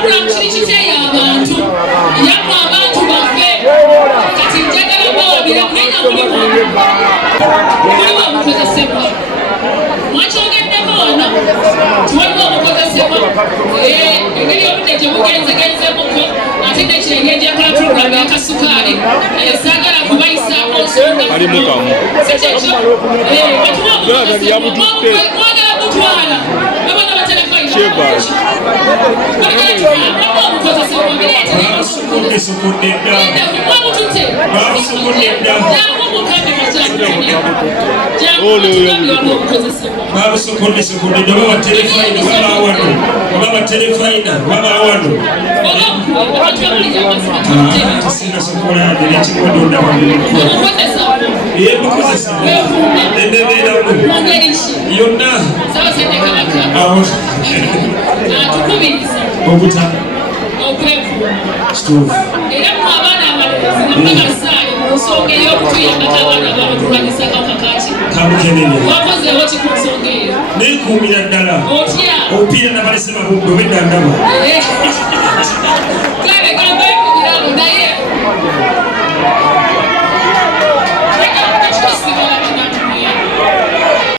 program kirichiteya abantu yamu abantu baffe kati njagala bawabira mumenya muliwo omukozesebwa mwakyogedeko wano tiwaliwo omukozesebwa engeri obudde gyebugenzegenzemuko ate nekirenge njakula program yakasukaali saagala kubayisaako nsonga sikyekyo watuwa omukozesebwa mwagala kutwala babana batelefayina era mu abaana abalezi nabagasayo nsonga ey'okutuyambako abaana babakulwanyisa kakakaki wakozeewo ki ku nsonga eyo neekuumira ddala otya opiira nabalese babudde obedda ndaba